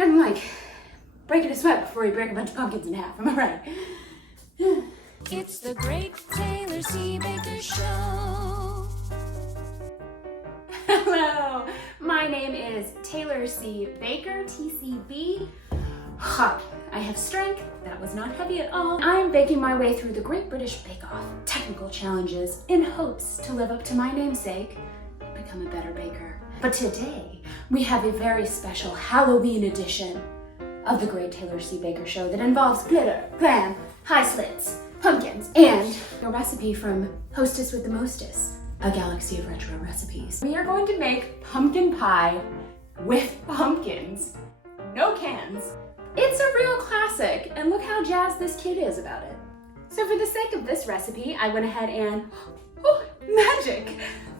Nothing like breaking a sweat before you break a bunch of pumpkins in half, am I right? It's the Great Taylor C. Baker Show. Hello, my name is Taylor C. Baker, TCB. Hot. I have strength. That was not heavy at all. I'm baking my way through the Great British Bake Off technical challenges in hopes to live up to my namesake and become a better baker. But today, we have a very special Halloween edition of the Great Taylor C. Baker Show that involves glitter, glam, high slits, pumpkins, and a recipe from Hostess with the Mostess, a galaxy of retro recipes. We are going to make pumpkin pie with pumpkins. No cans. It's a real classic, and look how jazzed this kid is about it. So for the sake of this recipe, I went ahead and, oh, magic!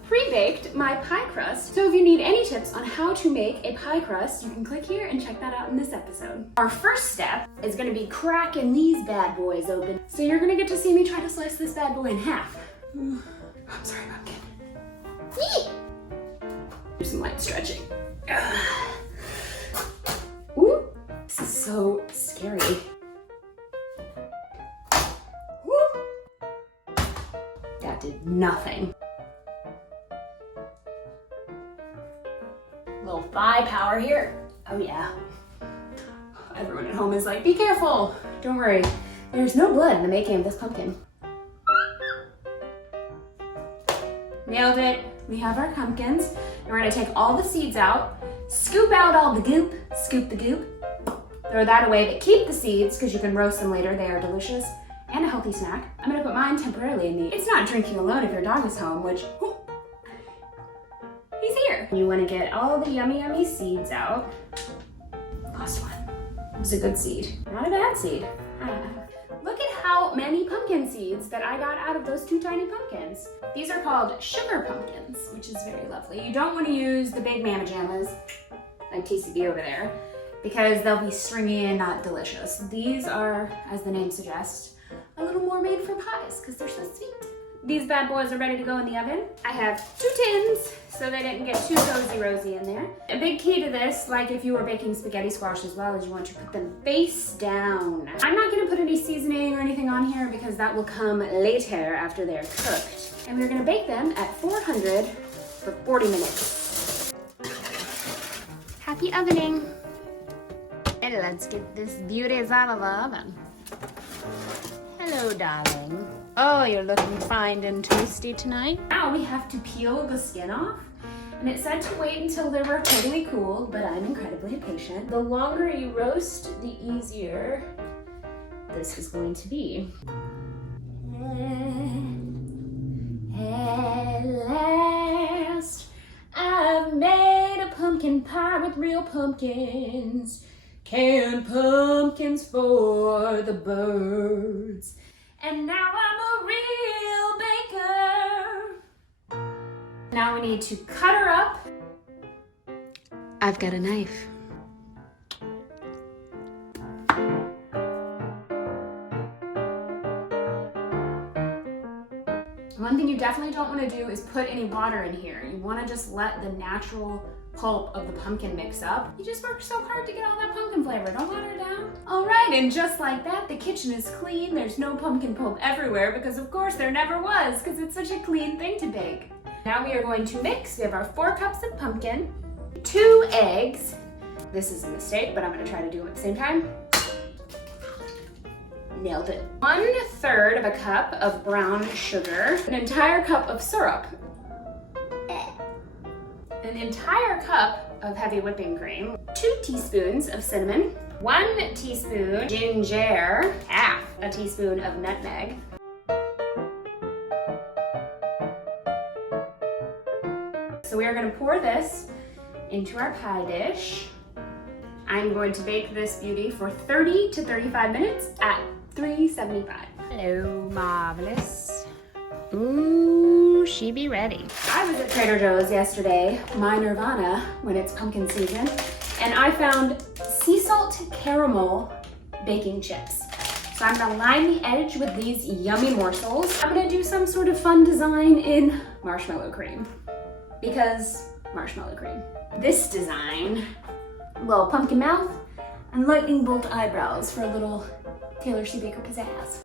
Pre-baked my pie crust. So if you need any tips on how to make a pie crust, you can click here and check that out in this episode. Our first step is gonna be cracking these bad boys open. So you're gonna get to see me try to slice this bad boy in half. I'm sorry, pumpkin. Do some light stretching. Ooh, this is so scary. Woo. That did nothing. Little thigh power here. Oh yeah. Everyone at home is like, be careful. Don't worry. There's no blood in the making of this pumpkin. Nailed it. We have our pumpkins. And we're gonna take all the seeds out, scoop out all the goop, scoop the goop, throw that away, but keep the seeds because you can roast them later. They are delicious and a healthy snack. I'm gonna put mine temporarily in the, it's not drinking alone if your dog is home, which, he's here. You wanna get all the yummy seeds out. Last one. It was a good seed. Not a bad seed. Look at how many pumpkin seeds that I got out of those two tiny pumpkins. These are called sugar pumpkins, which is very lovely. You don't want to use the big mamma jammas like TCB over there because they'll be stringy and not delicious. These are, as the name suggests, a little more made for pies because they're so sweet. These bad boys are ready to go in the oven. I have 2 tins so they didn't get too rosy in there. A big key to this, like if you were baking spaghetti squash as well, is you want to put them face down. I'm not gonna put any seasoning or anything on here because that will come later after they're cooked. And we're gonna bake them at 400 for 40 minutes. Happy ovening. And let's get this beauties out of the oven. Hello, darling. Oh, you're looking fine and toasty tonight. Now we have to peel the skin off. And it said to wait until they were totally cool, but I'm incredibly impatient. The longer you roast, the easier this is going to be. At last, I've made a pumpkin pie with real pumpkins. Canned pumpkins for the birds. And now I'm a real baker. Now we need to cut her up. I've got a knife. One thing you definitely don't want to do is put any water in here. You want to just let the natural pulp of the pumpkin mix up. You just worked so hard to get all that pumpkin flavor. Don't water it down. All right, and just like that, the kitchen is clean. There's no pumpkin pulp everywhere because of course there never was because it's such a clean thing to bake. Now we are going to mix. We have our 4 cups of pumpkin, 2 eggs. This is a mistake, but I'm gonna try to do it at the same time. Nailed it. 1/3 of a cup of brown sugar, an entire cup of syrup, an entire cup of heavy whipping cream, 2 teaspoons of cinnamon, 1 teaspoon ginger, half a teaspoon of nutmeg, so we are going to pour this into our pie dish. I'm going to bake this beauty for 30 to 35 minutes at 375. Hello, marvelous. Ooh, she be ready. I was at Trader Joe's yesterday, my nirvana, when it's pumpkin season, and I found sea salt caramel baking chips. So I'm gonna line the edge with these yummy morsels. I'm gonna do some sort of fun design in marshmallow cream, because marshmallow cream. This design, little pumpkin mouth, and lightning bolt eyebrows for a little Taylor C. Baker pizzazz.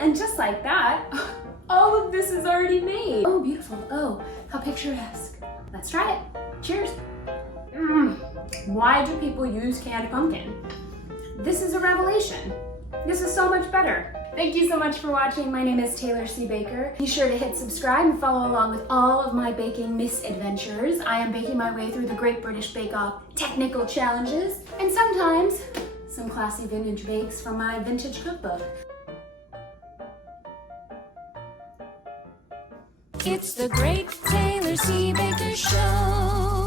And just like that, all of this is already made. Oh, beautiful. Oh, how picturesque. Let's try it. Cheers. Why do people use canned pumpkin? This is a revelation. This is so much better. Thank you so much for watching. My name is Taylor C. Baker. Be sure to hit subscribe and follow along with all of my baking misadventures. I am baking my way through the Great British Bake Off technical challenges, and sometimes some classy vintage bakes from my vintage cookbook. It's the Great Taylor C. Baker Show.